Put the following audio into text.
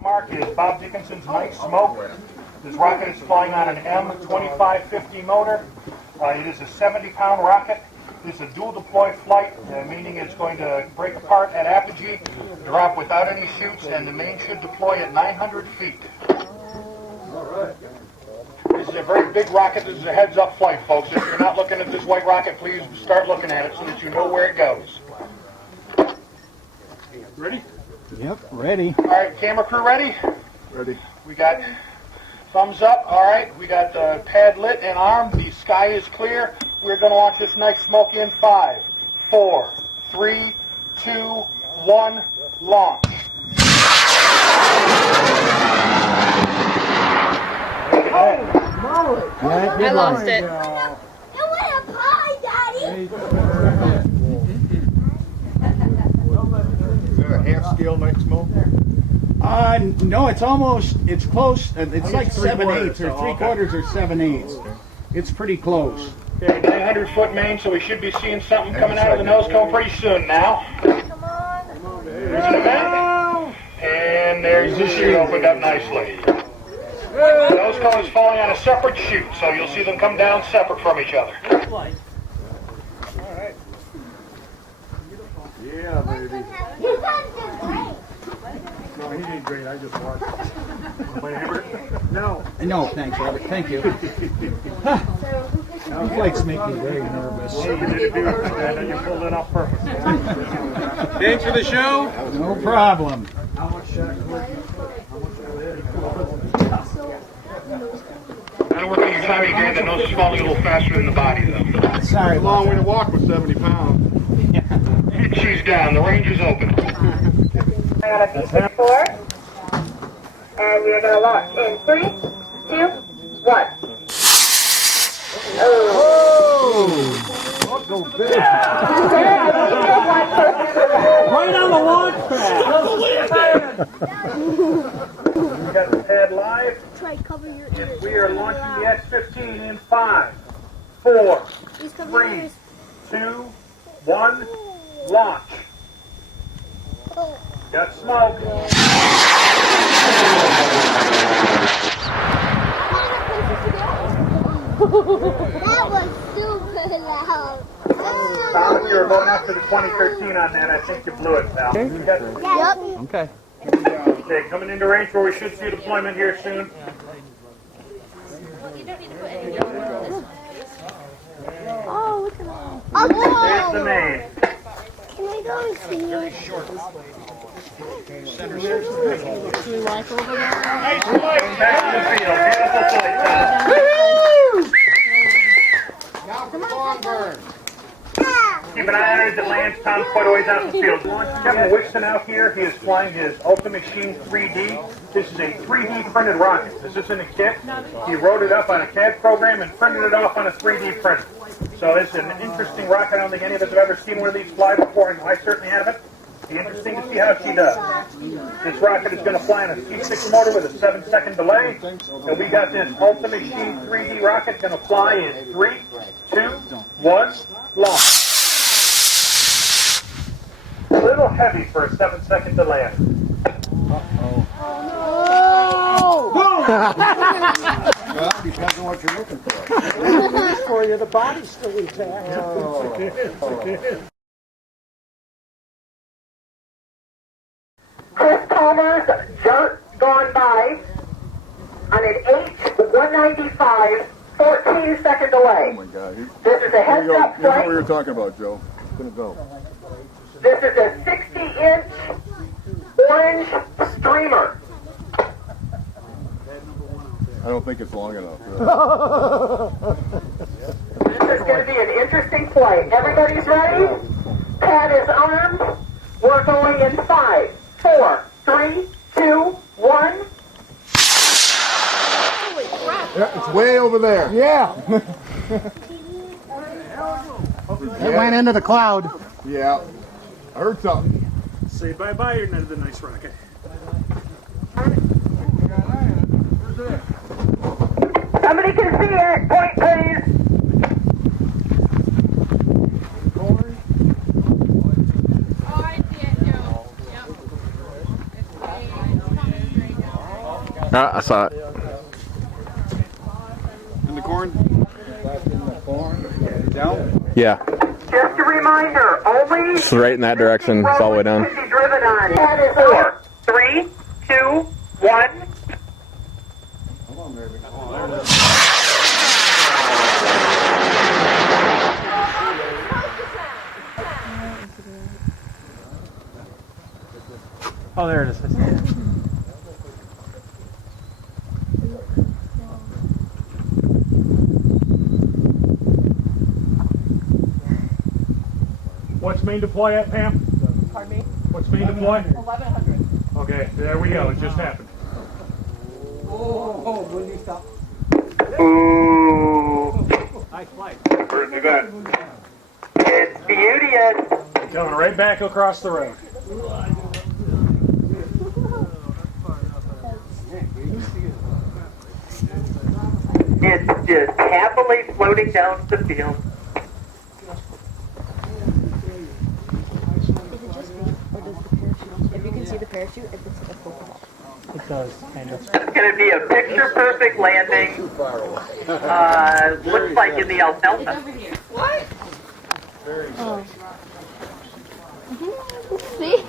truck mark is Bob Dickinson's Night Smoke. This rocket is flying on an M2550 motor. It is a 70-pound rocket. This is a dual deploy flight, meaning it's going to break apart at apogee, drop without any chutes, and the main should deploy at 900 feet. All right. This is a very big rocket. This is a heads-up flight, folks. If you're not looking at this white rocket, please start looking at it so that you know where it goes. Ready? Yep, ready. All right, camera crew ready? Ready. We got thumbs up. All right, we got the pad lit and armed. The sky is clear. We're going to launch this Night Smoke in 5, 4, 3, 2, 1, launch. I lost it. You want a pie, Daddy? Is that a half-scale Night Smoke? No, it's close. It's like 7/8 or 3/4 or 7/8. It's pretty close. Okay, 900-foot main, so we should be seeing something coming out of the nose cone pretty soon now. Come on. There's an event. And there's the chute opened up nicely. The nose cone is falling on a separate chute, so you'll see them come down separate from each other. Alright. Yeah, baby. You guys did great. No, he did great. I just watched it. Play hammer? No. No, thanks, Robert. Thank you. Flights make me very nervous. You did do it, and you pulled it off perfect. Thanks for the show. No problem. That'll work on your timing, Gary. The nose is falling a little faster than the body, though. Sorry. A long way to walk with 70 pounds. Hit she's down. The range is open. Four. And we're going to launch in 3, 2, 1. Oh, go big. Right on the launch pad. We got the pad live. Try to cover your ears. We are launching the S-15 in 5, 4, Please cover your 3, ears. 2, 1, launch. Got smoke. That was super loud. Tom, you were going after the 2013 on that. I think you blew it, pal. Yep. Okay. Okay, coming into range where we should see deployment here soon. Oh, look at that. There's the Oh, main. can we go and see it? Can we walk over there? Back to the field. Beautiful flight, Tom. Keep an eye on it as it lands. Tom's quite a ways out in the field. Kevin Wixon out here. He is flying his Ultimate Machine 3D. This is a 3D printed rocket. This isn't a kit. He wrote it up on a CAD program and printed it off on a 3D printer. So it's an interesting rocket. I don't think any of us have ever seen one of these fly before, and I certainly haven't. It'll be interesting to see how she does. This rocket is going to fly on a C6 motor with a 7-second delay. And we got this Ultimate Machine 3D rocket going to fly in 3, 2, 1, launch. A little heavy for a 7-second delay. Well, depends on what you're looking for. For you, the body's still intact. Chris Palmer's Dirt Gone By on an H-195, 14-second delay. Oh my God. This is a heads-up Here's what flight. we were talking about, Joe. It's going to go. This is a 60-inch orange streamer. I don't think it's long enough. This is going to be an interesting flight. Everybody's ready? Pad is armed. We're going in 5, 4, 3, 2, 1. Yeah, it's way over there. Yeah. It went into the cloud. Yeah. I heard something. Say bye-bye, you're not the nice rocket. Somebody can see it. Point, please. I saw it. In the corn? Down? Yeah. Just a reminder, only It's right in that direction. It's all the way down. can be driven on. 4, 3, 2, 1. Oh, there it is. I see it. What's main deploy at, Pam? Pardon me? What's main deploy? 1100. Okay, there we go. It just happened. Ooh. Nice flight. Where's the gun? It's beauteous. Coming right back across the road. It's just happily floating down the field. If you can see the parachute, it's a football. It does, kind of. It's going to be a picture-perfect landing. Looks like in the alfalfa. Oh. See?